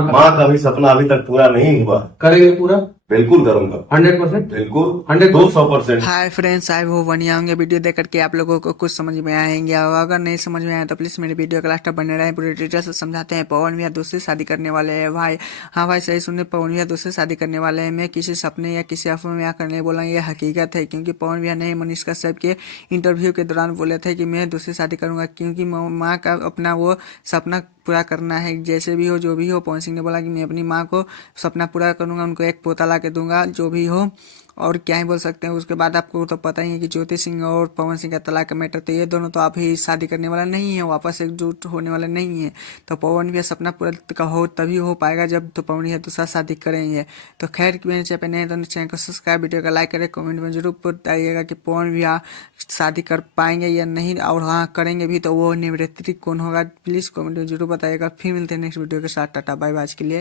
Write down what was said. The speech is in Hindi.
माँ का भी सपना अभी तक पूरा नहीं हुआ। करेंगे पूरा बिल्कुल करूंगा। 100%। बिल्कुल 100%। 200%। हाय फ्रेंड्स, आई होप बढ़िया होंगे। वीडियो देख करके आप लोगों को कुछ समझ में आएंगे, और अगर नहीं समझ में आया तो प्लीज़ मेरे वीडियो का लास्ट तक बने रहें। पूरी डिटेल से समझाते हैं। पवन भैया दूसरी शादी करने वाले हैं भाई। हाँ भाई, सही सुनने, पवन भैया दूसरी शादी करने वाले हैं। मैं किसी सपने या किसी अफवाह में आकर नहीं बोला, ये हकीकत है। क्योंकि पवन भैया ने मनीष कश्यप के इंटरव्यू के दौरान बोले थे कि मैं दूसरी शादी करूंगा, क्योंकि माँ का अपना वो सपना पूरा करना है। जैसे भी हो, जो भी हो, पवन सिंह ने बोला कि मैं अपनी माँ को सपना पूरा करूंगा, उनको एक पोता ला के दूंगा, जो भी हो। और क्या ही बोल सकते हैं। उसके बाद आपको तो पता ही है कि ज्योति सिंह और पवन सिंह का तलाक का मैटर, तो ये दोनों तो आप ही शादी करने वाला नहीं है, वापस एकजुट होने वाले नहीं है। तो पवन भी सपना पूरा का हो तभी हो पाएगा जब तो पवन भैया दूसरा शादी करेंगे। तो खैर, मेरे चैनल पे नए तो चैनल को सब्सक्राइब, वीडियो को लाइक करें, कमेंट में जरूर बताइएगा कि पवन भैया शादी कर पाएंगे या नहीं, और हाँ करेंगे भी तो वो निवृत्ति कौन होगा, प्लीज़ कमेंट में जरूर बताइएगा। फिर मिलते हैं नेक्स्ट वीडियो के साथ। टाटा बाय बाय आज के लिए।